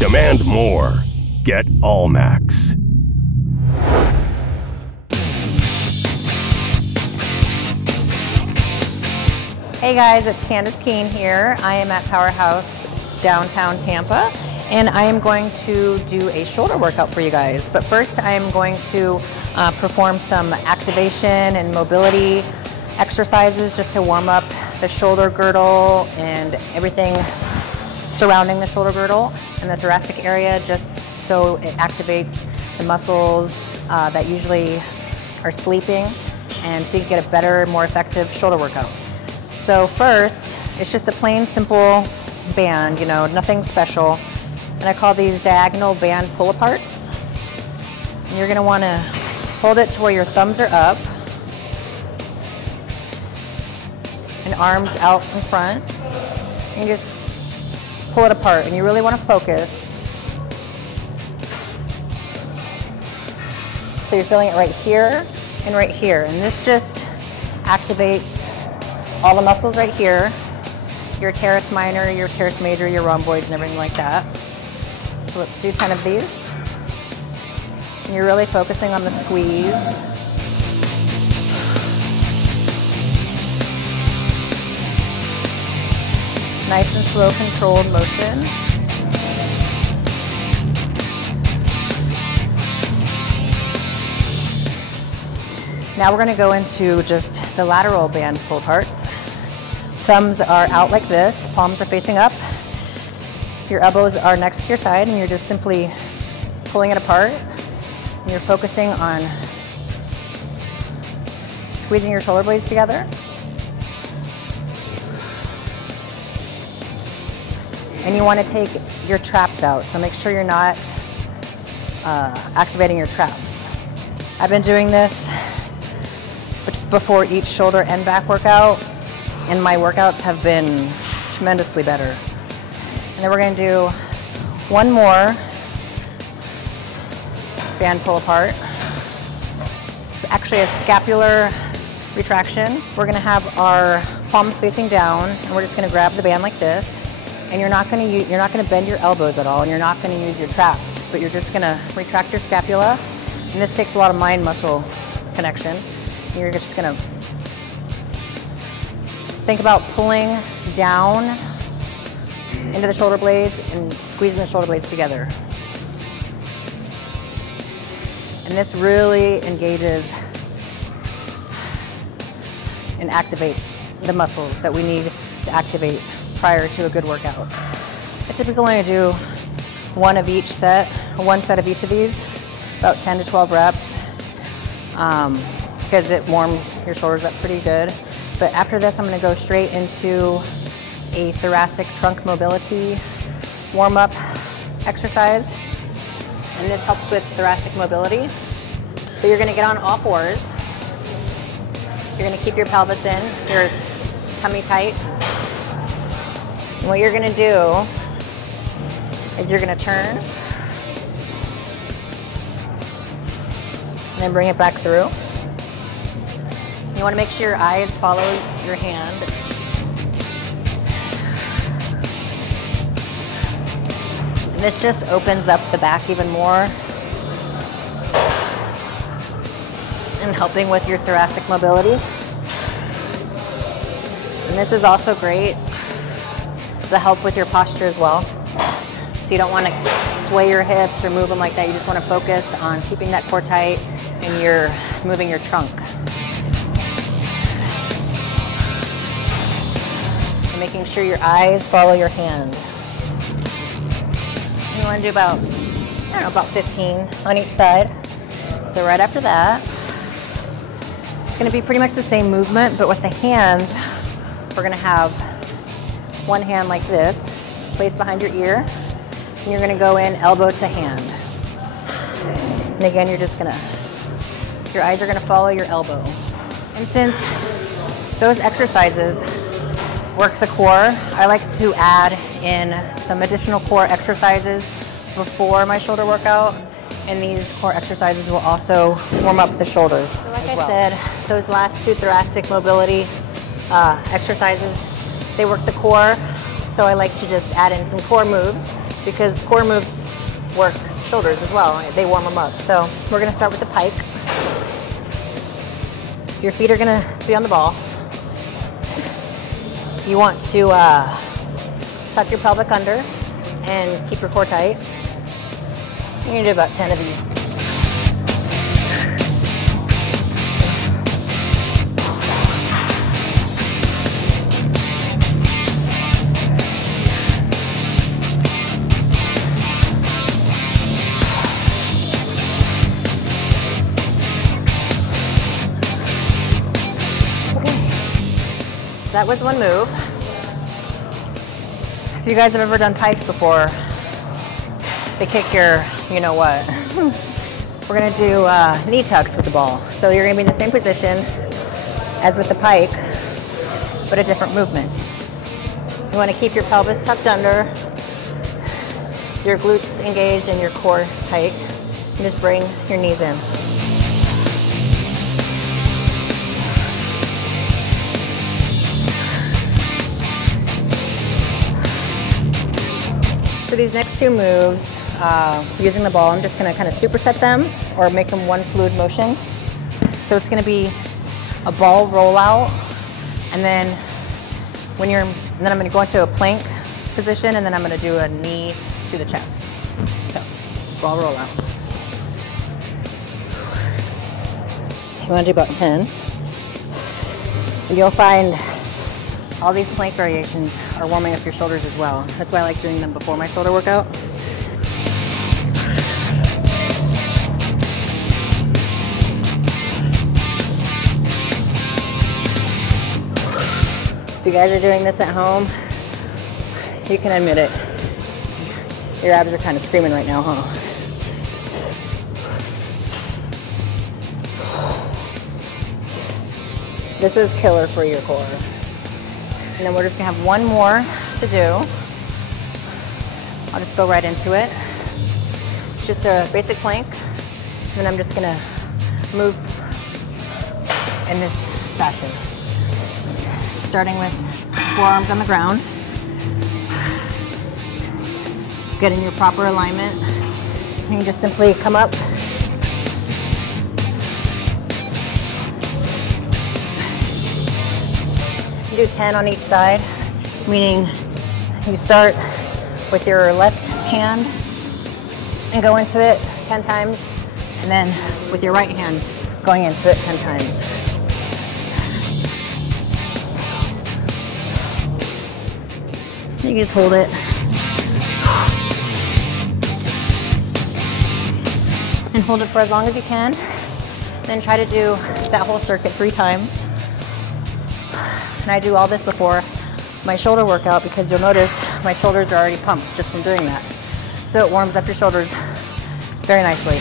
Demand more. Get Allmax. Hey guys, it's Candace Keene here. I am at Powerhouse downtown Tampa, and I am going to do a shoulder workout for you guys. But first I am going to perform some activation and mobility exercises just to warm up the shoulder girdle and everything surrounding the shoulder girdle and the thoracic area, just so it activates the muscles that usually are sleeping, and so you can get a better, more effective shoulder workout. So first, it's just a plain, simple band, you know, nothing special. And I call these diagonal band pull-aparts. And you're gonna wanna hold it to where your thumbs are up and arms out in front. And just pull it apart, and you really wanna focus. So you're feeling it right here and right here. And this just activates all the muscles right here, your teres minor, your teres major, your rhomboids, and everything like that. So let's do 10 of these. And you're really focusing on the squeeze. Nice and slow, controlled motion. Now we're going to go into just the lateral band pull parts. Thumbs are out like this, palms are facing up. Your elbows are next to your side, and you're just simply pulling it apart. And you're focusing on squeezing your shoulder blades together. And you want to take your traps out, so make sure you're not activating your traps. I've been doing this before each shoulder and back workout, and my workouts have been tremendously better. And then we're going to do one more band pull apart. It's actually a scapular retraction. We're going to have our palms facing down, and we're just going to grab the band like this. And you're not going to bend your elbows at all, and you're not going to use your traps, but you're just going to retract your scapula. And this takes a lot of mind-muscle connection. And you're just going to think about pulling down into the shoulder blades and squeezing the shoulder blades together. And this really engages and activates the muscles that we need to activate prior to a good workout. I typically only do one set of each of these, about 10 to 12 reps, because it warms your shoulders up pretty good. But after this, I'm going to go straight into a thoracic trunk mobility warm-up exercise. And this helps with thoracic mobility. But you're going to get on all fours. You're going to keep your pelvis in, your tummy tight. And what you're going to do is you're going to turn and then bring it back through. You want to make sure your eyes follow your hand. And this just opens up the back even more and helping with your thoracic mobility. And this is also great to help with your posture as well. So you don't want to sway your hips or move them like that. You just want to focus on keeping that core tight, and you're moving your trunk. And making sure your eyes follow your hand. You want to do about, I don't know, about 15 on each side. So right after that, it's going to be pretty much the same movement, but with the hands, we're going to have one hand like this, placed behind your ear, and you're going to go in elbow to hand. And again, you're just going to, your eyes are going to follow your elbow. And since those exercises work the core, I like to add in some additional core exercises before my shoulder workout, and these core exercises will also warm up the shoulders. So like I said, those last two thoracic mobility exercises, they work the core. so I like to just add in some core moves because core moves work shoulders as well. They warm them up. So we're gonna start with the pike. Your feet are gonna be on the ball. You want to tuck your pelvic under and keep your core tight. You're gonna do about 10 of these. That was one move. If you guys have ever done pikes before, they kick your, you know what. We're gonna do knee tucks with the ball. So you're gonna be in the same position as with the pike, but a different movement. You wanna keep your pelvis tucked under, your glutes engaged and your core tight, and just bring your knees in. So these next two moves, using the ball, I'm just gonna kind of superset them or make them one fluid motion. So it's gonna be a ball rollout, and then I'm gonna go into a plank position, and then I'm gonna do a knee to the chest. So, ball rollout. You wanna do about 10. And you'll find all these plank variations are warming up your shoulders as well. That's why I like doing them before my shoulder workout. If you guys are doing this at home, you can admit it. Your abs are kind of screaming right now, huh? This is killer for your core. And then we're just gonna have one more to do. I'll just go right into it. It's just a basic plank. And then I'm just gonna move in this fashion. Starting with forearms on the ground. Get in your proper alignment. You can just simply come up. Do 10 on each side, meaning you start with your left hand and go into it 10 times, and then with your right hand going into it 10 times. You can just hold it. And hold it for as long as you can. Then try to do that whole circuit 3 times. And I do all this before my shoulder workout because you'll notice my shoulders are already pumped just from doing that. So it warms up your shoulders very nicely.